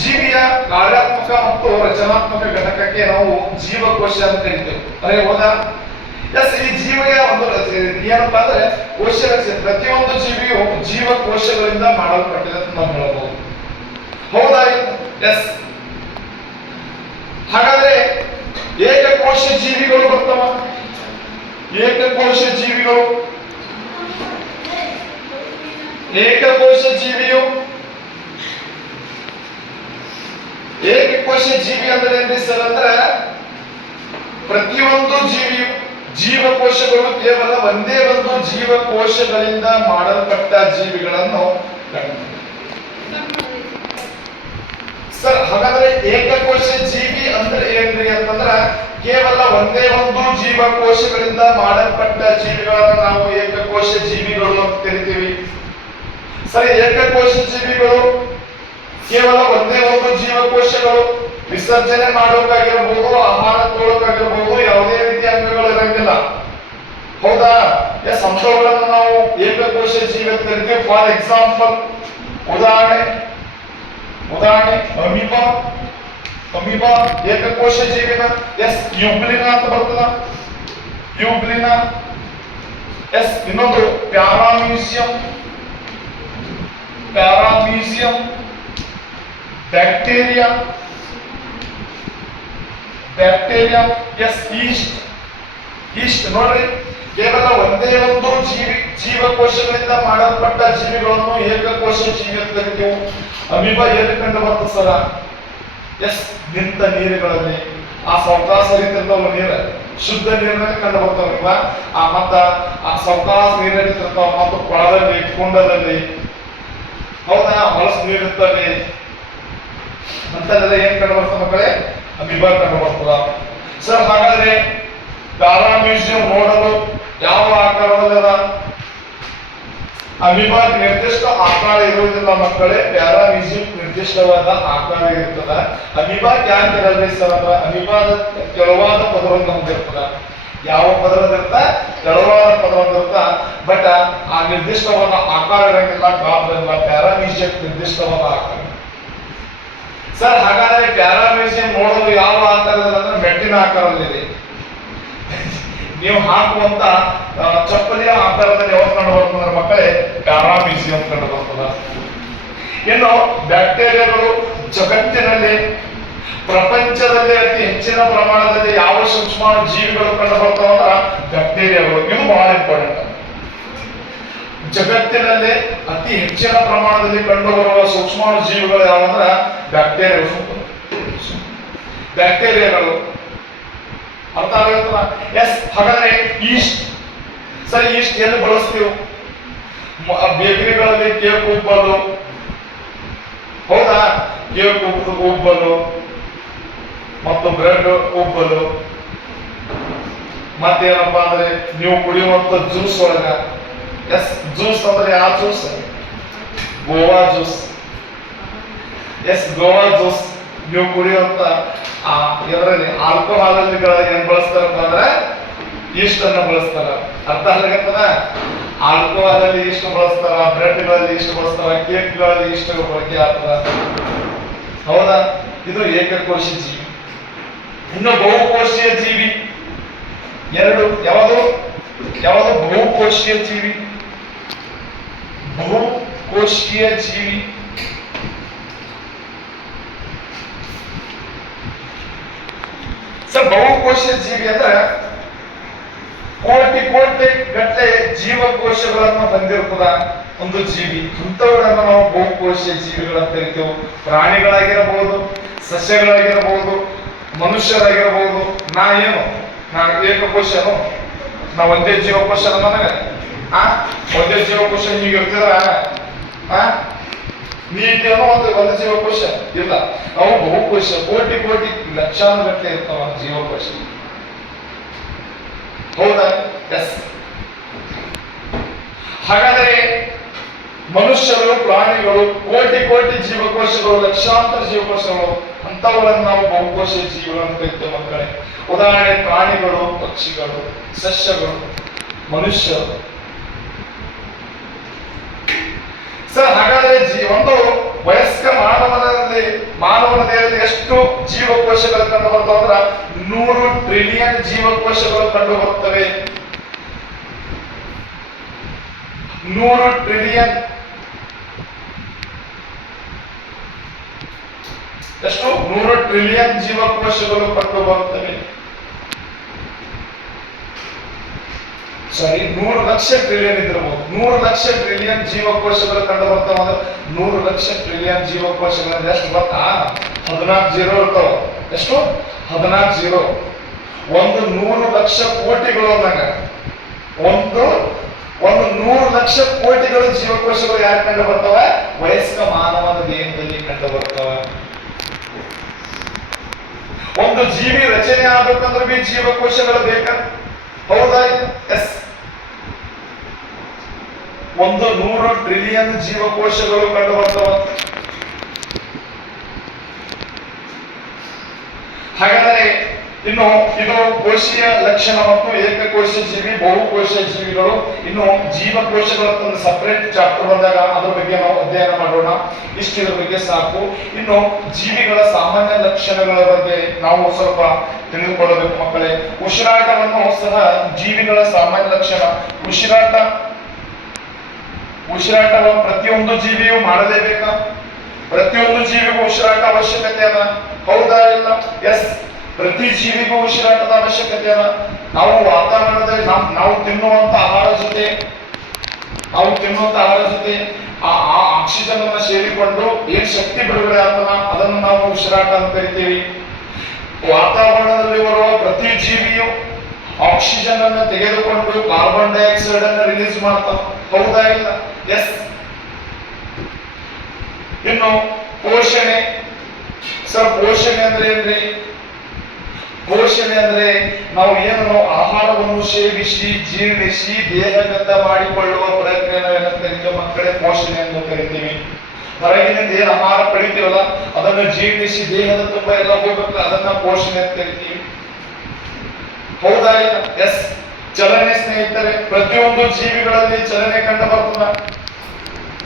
ಜೀವಿಯ ಕಾರ್ಯಾತ್ಮಕ ಮತ್ತು ರಚನಾತ್ಮಕ ಘಟಕಕ್ಕೆ ನಾವು ಜೀವಕೋಶ ಅಂತ ಕರಿತೇವೆ. ಅರೆ ಹೌದಾ? ಎಸ್. ಈ ಜೀವಿಯ ಒಂದು ಏನಪ್ಪಾ ಅಂದ್ರೆ ಕೋಶ ಲಕ್ಷಣ. ಪ್ರತಿಯೊಂದು ಜೀವಿಯು ಜೀವಕೋಶಗಳಿಂದ ಮಾಡಲ್ಪಟ್ಟಿದೆ ಅಂತ ನಾವು ಹೇಳಬಹುದು. ಹೌದಾ? ಎಸ್. ಹಾಗಾದ್ರೆ ಏಕಕೋಶ ಜೀವಿಗಳು ಬರ್ತಾವ. ಏಕಕೋಶ ಜೀವಿಗಳು, ಏಕಕೋಶ ಜೀವಿಯು, ಏಕಕೋಶ ಜೀವಿ ಅಂದ್ರೆ ಏನ್ರಿ ಸರ್? ಅಂದ್ರೆ ಪ್ರತಿಯೊಂದು ಜೀವಿಯು ಜೀವಕೋಶಗಳು ಕೇವಲ ಒಂದೇ ಒಂದು ಜೀವಕೋಶಗಳಿಂದ ಮಾಡಲ್ಪಟ್ಟ ಜೀವಿಗಳನ್ನು ಸರ್. ಹಾಗಾದ್ರೆ ಏಕಕೋಶ ಜೀವಿ ಅಂದ್ರೆ ಏನ್ರಿ ಅಂತಂದ್ರ ಕೇವಲ ಒಂದೇ ಒಂದು ಜೀವಕೋಶಗಳಿಂದ ಮಾಡಲ್ಪಟ್ಟ ಜೀವಿಗಳನ್ನು ನಾವು ಏಕಕೋಶ ಜೀವಿಗಳು ಅಂತ ಕರಿತೀವಿ. ಸರಿ. ಏಕಕೋಶ ಜೀವಿಗಳು ಕೇವಲ ಒಂದೇ ಒಂದು ಜೀವಕೋಶಗಳು, ವಿಸರ್ಜನೆ ಮಾಡೋಕ್ಕಾಗಿರ್ಬೋದು, ಆಹಾರ ತಗೊಳ್ಳೋಕ್ಕಾಗಿರ್ಬೋದು, ಯಾವುದೇ ರೀತಿಯ ಅಂಗಗಳು ಇರಂಗಿಲ್ಲ. ಹೌದಾ? ಎಸ್. ಅಂಶಗಳನ್ನು ನಾವು ಏಕಕೋಶ ಜೀವಿ ಅಂತ ಕರಿತೀವಿ. ಫಾರ್ ಎಕ್ಸಾಂಪಲ್, ಉದಾಹರಣೆ ಅಮೀಬಾ ಏಕಕೋಶ ಜೀವಿನ. ಎಸ್. ಯುಗ್ಲಿನ ಅಂತ ಬರ್ತದ. ಯುಗ್ಲಿನ. ಎಸ್. ಇನ್ನೊಂದು ಪ್ಯಾರಾಮೀಸಿಯಂ. ಬ್ಯಾಕ್ಟೀರಿಯಾ. ಎಸ್. ಈಸ್ಟ್ ನೋಡ್ರಿ, ಕೇವಲ ಒಂದೇ ಒಂದು ಜೀವಕೋಶಗಳಿಂದ ಮಾಡಲ್ಪಟ್ಟ ಜೀವಿಗಳನ್ನು ಏಕಕೋಶ ಜೀವಿ ಅಂತ ಕರಿತೀವಿ. ಅಮೀಬಾ ಎಲ್ಲಿ ಕಂಡು ಬರ್ತದೆ ಸರ? ಎಸ್. ನಿಂತ ನೀರುಗಳಲ್ಲಿ. ಆ ಸವಕಾಶ ಹರಿತಿರ್ತಾವ ನೀರು, ಶುದ್ಧ ನೀರಿನಲ್ಲಿ ಕಂಡು ಬರ್ತಾವ. ಮತ್ತ ಆ ಸವಕಾಶ ನೀರಲ್ಲಿ ಇರ್ತಾವ. ಮತ್ತು ಕೊಳದಲ್ಲಿ, ಕುಂಡದಲ್ಲಿ, ಹೌದಾ, ಹೊಲಸು ನೀರಿರ್ತವೆ ಅಂತಲ್ಲೆಲ್ಲ ಏನ್ ಕಂಡು ಬರ್ತದೆ ಮಕ್ಕಳೇ? ಅಮೀಬಾ ಕಂಡು ಬರ್ತದ ಸರ್. ಹಾಗಾದ್ರೆ ಪ್ಯಾರಾಮೀಸಿಯಂ ನೋಡಲು ಯಾವ ಆಕಾರದಲ್ಲಿದ? ಅಮೀಬಾ ನಿರ್ದಿಷ್ಟ ಆಕಾರ ಇರುವುದಿಲ್ಲ ಮಕ್ಕಳೇ. ಪ್ಯಾರಾಮೀಸಿಯಂ ನಿರ್ದಿಷ್ಟವಾದ ಆಕಾರ ಇರ್ತದ. ಅಮೀಬಾ ಯಾಕೆ ಇರಲ್ರಿ ಸರ್ ಅಂದ್ರೆ ಅಮೀಬಾದ ತೆಳುವಾದ ಪದರವನ್ನು ಹೊಂದಿರ್ತದ. ಯಾವ ಪದರದಿರ್ತ? ತೆಳುವಾದ ಪದರ ಹೊಂದಿರ್ತ. ಬಟ್ ಆ ನಿರ್ದಿಷ್ಟವಾದ ಆಕಾರ ಇರಂಗಿಲ್ಲ, ಗಾತ್ರ ಇಲ್ಲ. ಪ್ಯಾರಾಮೀಸಿಯಂ ನಿರ್ದಿಷ್ಟವಾದ ಆಕಾರ ಸರ್. ಹಾಗಾದ್ರೆ ಪ್ಯಾರಾಮೀಸಿಯಂ ನೋಡಲು ಯಾವ ಆಕಾರದಲ್ಲಿ ಅಂದ್ರೆ ಮೆಟ್ಟಿನ ಆಕಾರದಲ್ಲಿದೆ. ನೀವು ಹಾಕುವಂತ ಚಪ್ಪಲಿಯ ಆಕಾರದಲ್ಲಿ ಯಾವ್ದು ಕಂಡು ಬರ್ತದೆ ಮಕ್ಕಳೇ? ಪ್ಯಾರಾಮೀಸಿಯಂ ಕಂಡು ಬರ್ತದ. ಇನ್ನು ಬ್ಯಾಕ್ಟೀರಿಯಾಗಳು ಜಗತ್ತಿನಲ್ಲಿ, ಪ್ರಪಂಚದಲ್ಲಿ ಅತಿ ಹೆಚ್ಚಿನ ಪ್ರಮಾಣದಲ್ಲಿ ಯಾವ ಸೂಕ್ಷ್ಮಾಣು ಜೀವಿಗಳು ಕಂಡು ಬರ್ತಾವ ಅಂದ್ರ ಬ್ಯಾಕ್ಟೀರಿಯಾಗಳು. ಇದು ಬಹಳ ಇಂಪಾರ್ಟೆಂಟ್. ಜಗತ್ತಿನಲ್ಲಿ ಅತಿ ಹೆಚ್ಚಿನ ಪ್ರಮಾಣದಲ್ಲಿ ಕಂಡುಬರುವ ಸೂಕ್ಷ್ಮಾಣು ಜೀವಿಗಳು ಯಾವಂದ್ರ ಬ್ಯಾಕ್ಟೀರಿಯಾಗಳು. ಅರ್ಥ ಆಗುತ್ತಲ್ಲ? ಎಸ್. ಹಾಗಾದ್ರೆ ಈಸ್ಟ್ ಸರಿ. ಈಸ್ಟ್ ಎಲ್ಲಿ ಬಳಸ್ತೀವಿ? ಬೇಕರಿಗಳಲ್ಲಿ ಕೇಕ್ ಉಬ್ಬಲು. ಹೌದಾ? ಕೇಕ್ ಉಬ್ಬಲು ಮತ್ತು ಬ್ರೆಡ್ ಉಬ್ಬಲು. ಮತ್ತೇನಪ್ಪಾ ಅಂದ್ರೆ ನೀವು ಕುಡಿಯುವಂತ ಜ್ಯೂಸ್ ಒಳಗ. ಎಸ್. ಜ್ಯೂಸ್ ಅಂದ್ರೆ ಯಾವ juice? Goa juice. Yes. Goa juice ನೀವು ಕುಡಿಯುವಂತ ಇದರಲ್ಲಿ ಆಲ್ಕೋಹಾಲ್ ಅಲ್ಲಿ ಏನ್ ಬಳಸ್ತಾರಪ್ಪ ಅಂದ್ರೆ ಈಸ್ಟ್ ಅನ್ನ ಬಳಸ್ತಾರ. ಅರ್ಥ ಆಗತ್ತದ? ಆಲ್ಕೋಹಾಲ್ ಅಲ್ಲಿ ಈಸ್ಟ್ ಬಳಸ್ತಾರ, ಬ್ರೆಡ್ ಗಳಲ್ಲಿ ಈಸ್ಟ್ ಬಳಸ್ತಾರ, ಕೇಕ್ ಗಳಲ್ಲಿ ಈಸ್ಟ್ ಬಳಕೆ ಆಗ್ತದ. ಹೌದಾ? ಇದು ಏಕಕೋಶ ಜೀವಿ. ಇನ್ನು ಬಹುಕೋಶೀಯ ಜೀವಿ ಎರಡು. ಯಾವುದು? ಬಹುಕೋಶೀಯ ಜೀವಿ. ಬಹುಕೋಶೀಯ ಜೀವಿ ಸರ್ ಬಹುಕೋಶ ಜೀವಿ ಅಂದ್ರೆ ಕೋಟಿ ಕೋಟಿ ಗಟ್ಟಲೆ ಜೀವಕೋಶಗಳನ್ನು ಹೊಂದಿರ್ತದ ಒಂದು ಜೀವಿ. ಇಂಥವುಗಳನ್ನ ನಾವು ಬಹುಕೋಶ ಜೀವಿಗಳಂತ ಕರಿತೇವೆ. ಪ್ರಾಣಿಗಳಾಗಿರಬಹುದು, ಸಸ್ಯಗಳಾಗಿರಬಹುದು, ಮನುಷ್ಯರಾಗಿರಬಹುದು. ನಾ ಏಕಕೋಶನು, ನಾ ಒಂದೇ ಜೀವಕೋಶ ನನಗೆ ಒಂದೇ ಜೀವಕೋಶ ಹೀಗೆ ಇರ್ತಿದ್ರ ನೀತೇನೋ ಒಂದು ಜೀವಕೋಶ ಇಲ್ಲ. ಅವು ಬಹುಕೋಶ, ಕೋಟಿ ಕೋಟಿ ಲಕ್ಷಾಂತರ ಗಟ್ಟಲೆ ಇರ್ತಾವ ಜೀವಕೋಶ. ಹೌದಾ? ಎಸ್. ಹಾಗಾದರೆ ಮನುಷ್ಯರು, ಪ್ರಾಣಿಗಳು, ಕೋಟಿ ಕೋಟಿ ಜೀವಕೋಶಗಳು, ಲಕ್ಷಾಂತರ ಜೀವಕೋಶಗಳು, ಅಂತವುಗಳನ್ನು ನಾವು ಬಹುಕೋಶ ಜೀವಿಗಳನ್ನು ಕರಿತೇವೆ ಮಕ್ಕಳೇ. ಉದಾಹರಣೆ ಪ್ರಾಣಿಗಳು, ಪಕ್ಷಿಗಳು, ಸಸ್ಯಗಳು, ಮನುಷ್ಯರು. ಸರ್ ಹಾಗಾದ್ರೆ ಒಂದು ವಯಸ್ಕ ಮಾನವನ ದೇಹದಲ್ಲಿ ಎಷ್ಟು ಜೀವಕೋಶಗಳು ಕಂಡು ಬರ್ತಾವ ಅಂದ್ರ 100 ಟ್ರಿಲಿಯನ್ ಜೀವಕೋಶಗಳು ಕಂಡು ಬರುತ್ತವೆ. 100 ಟ್ರಿಲಿಯನ್. ಎಷ್ಟು? 100 ಟ್ರಿಲಿಯನ್ ಜೀವಕೋಶಗಳು ಕಂಡು ಬರುತ್ತವೆ. ಸಾರಿ, 100 ಲಕ್ಷ ಟ್ರಿಲಿಯನ್ ಇದ್ರಬಹುದು. 100 ಲಕ್ಷ ಟ್ರಿಲಿಯನ್ ಜೀವಕೋಶಗಳು ಕಂಡು ಬರ್ತಾವ ಅಂದ್ರೆ 100 ಲಕ್ಷ ಟ್ರಿಲಿಯನ್ ಜೀವಕೋಶಗಳಲ್ಲಿ ಎಷ್ಟು ಗೊತ್ತಾ? 14 ಜೀರೋ ಇರ್ತಾವ. ಎಷ್ಟು? 14 ಜೀರೋ. 100 ಲಕ್ಷ ಕೋಟಿಗಳು ಅಂದಾಗ ಒಂದು 100 ಲಕ್ಷ ಕೋಟಿಗಳು ಜೀವಕೋಶಗಳು ಯಾರು ಕಂಡು ಬರ್ತಾವ? ವಯಸ್ಕ ಮಾನವನ ದೇಹದಲ್ಲಿ ಕಂಡು ಬರ್ತಾವ. ಒಂದು ಜೀವಿ ರಚನೆ ಆಗ್ಬೇಕಂದ್ರೆ ಬಿ ಜೀವಕೋಶಗಳು ಬೇಕಾ? ಹೌದಾ? ಎಸ್. 100 ಟ್ರಿಲಿಯನ್ ಜೀವಕೋಶಗಳು ಕಂಡು ಬರ್ತಾವ. ಹಾಗಾದರೆ ಇನ್ನು ಇದು ಕೋಶೀಯ ಲಕ್ಷಣ ಮತ್ತು ಏಕಕೋಶ ಜೀವಿ, ಬಹುಕೋಶ ಜೀವಿಗಳು. ಇನ್ನು ಜೀವಕೋಶಗಳ ಒಂದು ಸಪರೇಟ್ ಚಾಪ್ಟರ್ ಬಂದಾಗ ಅದ್ರ ಬಗ್ಗೆ ನಾವು ಅಧ್ಯಯನ ಮಾಡೋಣ. ಇದ್ರ ಬಗ್ಗೆ ಸಾಕು. ಇನ್ನು ಜೀವಿಗಳ ಸಾಮಾನ್ಯ ಲಕ್ಷಣಗಳ ಬಗ್ಗೆ ನಾವು ಸ್ವಲ್ಪ ತಿಳಿದುಕೊಳ್ಳಬೇಕು ಮಕ್ಕಳೇ. ಉಸಿರಾಟವನ್ನು ಸಹ ಜೀವಿಗಳ ಸಾಮಾನ್ಯ ಲಕ್ಷಣ. ಉಸಿರಾಟವ ಪ್ರತಿಯೊಂದು ಜೀವಿಯು ಮಾಡಲೇಬೇಕಾ? ಪ್ರತಿಯೊಂದು ಜೀವಿಗೂ ಉಸಿರಾಟ ಅವಶ್ಯಕತೆ ಅದ. ಹೌದಾ? ಇಲ್ಲ? ಎಸ್. ಪ್ರತಿ ಜೀವಿಗೂ ಉಸಿರಾಟದ ಅವಶ್ಯಕತೆ ಅದ. ನಾವು ವಾತಾವರಣದಲ್ಲಿ ನಾವು ತಿನ್ನುವಂತ ಆಹಾರ ಜೊತೆ ಆ ಆಕ್ಸಿಜನ್ ಅನ್ನ ಸೇರಿಕೊಂಡು ಏನ್ ಶಕ್ತಿ ಬಿಡುಗಡೆ ಆಗ್ತದ ಅದನ್ನು ನಾವು ಉಸಿರಾಟ ಅಂತ ಕರಿತೀವಿ. ವಾತಾವರಣದಲ್ಲಿ ಬರುವ ಪ್ರತಿ ಜೀವಿಯು ಆಕ್ಸಿಜನ್ ಅನ್ನು ತೆಗೆದುಕೊಂಡು ಕಾರ್ಬನ್ ಡೈಆಕ್ಸೈಡ್ ಅನ್ನು ರಿಲೀಸ್ ಮಾಡ್ತಾವ. ಹೌದಾ? ಇಲ್ಲ? ಎಸ್. ಇನ್ನು ಪೋಷಣೆ. ಸರ್ ಪೋಷಣೆ ಅಂದ್ರೆ ಏನ್ರಿ? ಪೋಷಣೆ ಅಂದ್ರೆ ನಾವು ಏನು ಆಹಾರವನ್ನು ಸೇವಿಸಿ ಜೀರ್ಣಿಸಿ ದೇಹಗತ ಮಾಡಿಕೊಳ್ಳುವ ಪ್ರಕ್ರಿಯೆಯನ್ನು ಕರಿತೀವಿ ಮಕ್ಕಳೇ, ಪೋಷಣೆ ಎಂದು ಕರಿತೀವಿ. ಹೊರಗಿನಿಂದ ಏನು ಆಹಾರ ಪಡಿತೀವಲ್ಲ ಅದನ್ನು ಜೀರ್ಣಿಸಿ ದೇಹದ ತುಂಬ ಎಲ್ಲ ಹೋಗ್ಬೇಕು, ಅದನ್ನ ಪೋಷಣೆ ಅಂತ ಕರಿತೀವಿ. ಹೌದಾ? ಇಲ್ಲ? ಎಸ್. ಚಲನೆ ಸ್ನೇಹಿತರೆ, ಪ್ರತಿಯೊಂದು ಜೀವಿಗಳಲ್ಲಿ ಚಲನೆ ಕಂಡು ಬರ್ತದ.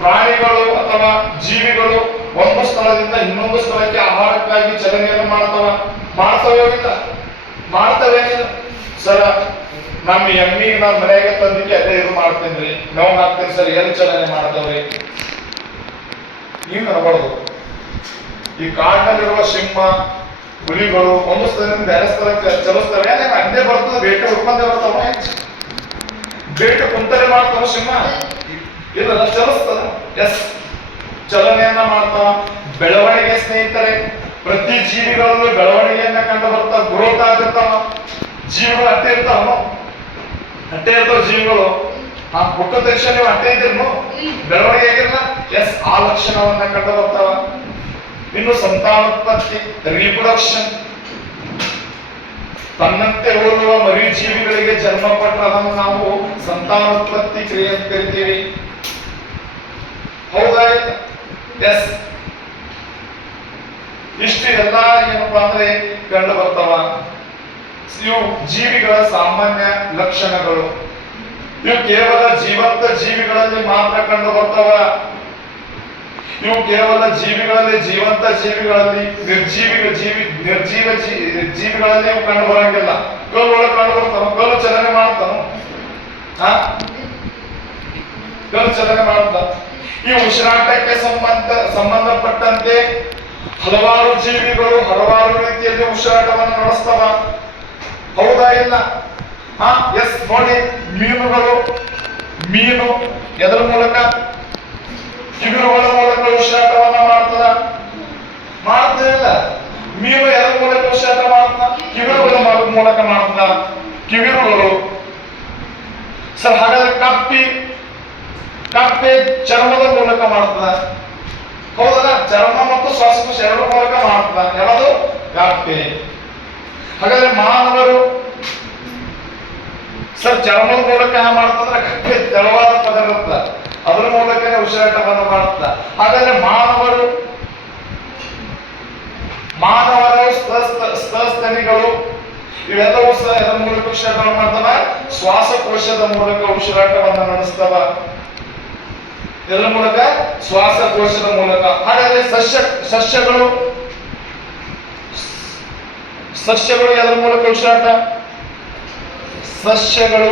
ಪ್ರಾಣಿಗಳು ಅಥವಾ ಜೀವಿಗಳು ಒಂದು ಸ್ಥಳದಿಂದ ಇನ್ನೊಂದು ಸ್ಥಳಕ್ಕೆ ಆಹಾರಕ್ಕಾಗಿ ಚಲನೆಯನ್ನು ಮಾಡ್ತಾವಿಲ್ಲ? ಮಾಡ್ತವೇನಿಲ್ಲ? ಸರ ನಮ್ಮ ಎಮ್ಮಿಗೆ ನಾನು ಮನೆಯಾಗ ತಂದಿಕ್ಕೆ ಅದೇ ಇದು ಮಾಡ್ತೇನ್ರಿ, ನೋವು ಹಾಕ್ತೇನೆ ಸರ್, ಎಲ್ಲಿ ಚಲನೆ ಮಾಡ್ತಾವ್ರಿ? ನೀವು ಅನ್ಬಾರ್ದು. ಈ ಕಾಡಿನಲ್ಲಿರುವ ಸಿಂಹ, ಹುಲಿಗಳು ಒಂದು ಸ್ಥಳದಿಂದ ಬೇರೆ ಸ್ಥಳಕ್ಕೆ ಚಲಿಸ್ತವೆ. ಅದೇ ಬರ್ತದೆ, ಬೇಟೆ ಹುಡ್ಕೊಂಡೇ ಬರ್ತಾವ. ಬೇಟೆ ಕುಂತಲೆ ಮಾಡ್ತಾವ ಸಿಂಹ? ಇಲ್ಲ, ಚಲಿಸ್ತದ. ಎಸ್. ಚಲನೆಯನ್ನ ಮಾಡ್ತಾವ. ಬೆಳವಣಿಗೆ ಸ್ನೇಹಿತರೆ, ಪ್ರತಿ ಜೀವಿಗಳಲ್ಲೂ ಬೆಳವಣಿಗೆಯನ್ನ ಕಂಡು ಬರ್ತಾವ, ಗ್ರೋತ್ ಆಗಿರ್ತಾವ. ಜೀವಿಗಳು ಅಟ್ಟೆ ಇರ್ತಾವ ಜೀವಿಗಳು. ಹುಟ್ಟು ತಕ್ಷಣ ನೀವು ಅಟ್ಟೆ ಇದ್ದೀರ್ನು, ಬೆಳವಣಿಗೆ ಆಗಿರಲ್ಲ. ಎಸ್. ಆ ಲಕ್ಷಣವನ್ನ ಕಂಡು ಬರ್ತಾವ. ಇನ್ನು ಸಂತಾನೋತ್ಪತ್ತಿ, ರೀಪ್ರೊಡಕ್ಷನ್. ತನ್ನಂತೆ ಹೋಲುವ ಮರಿ ಜೀವಿಗಳಿಗೆ ಜನ್ಮ ಕೊಟ್ಟರೆ ಅದನ್ನು ನಾವು ಸಂತಾನೋತ್ಪತ್ತಿ ಕ್ರಿಯೆ ಅಂತ ಕರಿತೀವಿ. ಹೌದಾ? ಎಸ್. ಇಷ್ಟು ಎಲ್ಲ ಏನಪ್ಪಾ ಅಂದ್ರೆ ಕಂಡು ಬರ್ತಾವ. ಇವು ಜೀವಿಗಳ ಸಾಮಾನ್ಯ ಲಕ್ಷಣಗಳು. ಇವು ಕೇವಲ ಜೀವಂತ ಜೀವಿಗಳಲ್ಲಿ ಮಾತ್ರ ಕಂಡು ಬರ್ತಾವ. ಇವು ಕೇವಲ ಜೀವಿಗಳಲ್ಲಿ, ಜೀವಂತ ಜೀವಿಗಳಲ್ಲಿ, ನಿರ್ಜೀವ ಜೀವಿಗಳಲ್ಲಿ ಇವು ಕಂಡು ಬರಂಗಿಲ್ಲ. ಕಲ್ಲು ಒಳಗೆ ಕಂಡು ಬರ್ತಾವ. ಕಲ್ಲು ಚಲನೆ ಮಾಡ್ತಾನ, ಕಲ್ಲು ಚಲನೆ ಮಾಡ್ತಾನ. ಈ ಉಸಿರಾಟಕ್ಕೆ ಸಂಬಂಧಪಟ್ಟಂತೆ ಹಲವಾರು ಜೀವಿಗಳು ಹಲವಾರು ರೀತಿಯಲ್ಲಿ ಉಸಿರಾಟವನ್ನು ನಡೆಸ್ತವ. ಹೌದಾ ಇಲ್ಲ? ಎಸ್ ನೋಡಿ, ಮೀನುಗಳು, ಮೀನು ಎದರ ಮೂಲಕ? ಕಿವಿರುಗಳ ಮೂಲಕ ಉಸಿರಾಟವನ್ನ ಮಾಡ್ತದ? ಮಾಡ್ತದಿಲ್ಲ. ಮೀನು ಎದರ ಮೂಲಕ ಉಸಿರಾಟ ಮಾಡ್ತದ? ಕಿವಿರುಗಳ ಮೂಲಕ ಮಾಡ್ತದ. ಕಿವಿರುಗಳು. ಸರ್ ಹಾಗಾದ್ರೆ ಕಪ್ಪೆ ಚರ್ಮದ ಮೂಲಕ ಮಾಡ್ತದ? ಹೌದಲ್ಲ? ಚರ್ಮ ಮತ್ತು ಶ್ವಾಸಕೋಶ ಎರಡರ ಮೂಲಕ ಮಾಡ್ತದ. ಯಾವುದು? ಕಪ್ಪೆ. ಹಾಗಾದ್ರೆ ಮಾನವರು ಸರ್ ಚರ್ಮದ ಮೂಲಕ ಮಾಡ್ತಂದ್ರೆ ಕಪ್ಪೆ ತೆಳುವಾದ ಪದರ ಇರುತ್ತ, ಅದ್ರ ಮೂಲಕನೇ ಉಸಿರಾಟವನ್ನು ಮಾಡ್ತದ. ಹಾಗಾದ್ರೆ ಮಾನವರ ಸ್ತನಿಗಳು ಇವೆಲ್ಲವೂ ಸಹ ಇದರ ಮೂಲಕ ಉಸಿರಾಟವನ್ನು ಮಾಡ್ತವ? ಶ್ವಾಸಕೋಶದ ಮೂಲಕ ಉಸಿರಾಟವನ್ನು ನಡೆಸ್ತವ. ಇದರ ಮೂಲಕ? ಶ್ವಾಸಕೋಶದ ಮೂಲಕ. ಹಾಗಾದ್ರೆ ಸಸ್ಯಗಳು ಇದರ ಮೂಲಕ ಉಸಿರಾಟ? ಸಸ್ಯಗಳು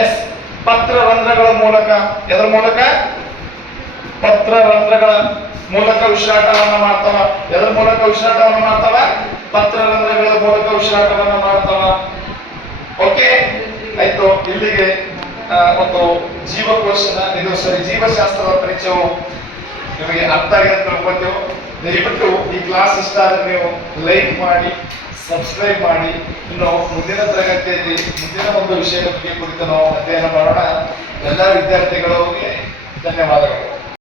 ಎಸ್ ಪತ್ರರಂಧ್ರಗಳ ಮೂಲಕ. ಎದರ ಮೂಲಕ? ಪತ್ರರಂಧ್ರಗಳ ಮೂಲಕ ಉಸಿರಾಟವನ್ನು ಮಾಡ್ತವ. ಎದರ ಮೂಲಕ ಉಸಿರಾಟವನ್ನು ಮಾಡ್ತವ? ಪತ್ರರಂಧ್ರಗಳ ಮೂಲಕ ಉಸಿರಾಟವನ್ನು ಮಾಡ್ತವ. ಓಕೆ ಆಯ್ತು. ಇಲ್ಲಿಗೆ ಒಂದು ಜೀವಶಾಸ್ತ್ರದ ಪರಿಚಯವು ನಿಮಗೆ ಅರ್ಥ ಆಗಿದೆ ಅಂತ ತಿಳ್ಕೊಳ್ತೇವೆ. ದಯವಿಟ್ಟು ಈ ಕ್ಲಾಸ್ ಇಷ್ಟ ಆದ್ರೆ ನೀವು ಲೈಕ್ ಮಾಡಿ, ಸಬ್ಸ್ಕ್ರೈಬ್ ಮಾಡಿ. ಇನ್ನು ಮುಂದಿನ ತರಗತಿಯಲ್ಲಿ ಮುಂದಿನ ಒಂದು ವಿಷಯದ ಬಗ್ಗೆ ಕುರಿತು ನಾವು ಅಧ್ಯಯನ ಮಾಡೋಣ. ಎಲ್ಲ ವಿದ್ಯಾರ್ಥಿಗಳಿಗೆ ಧನ್ಯವಾದಗಳು.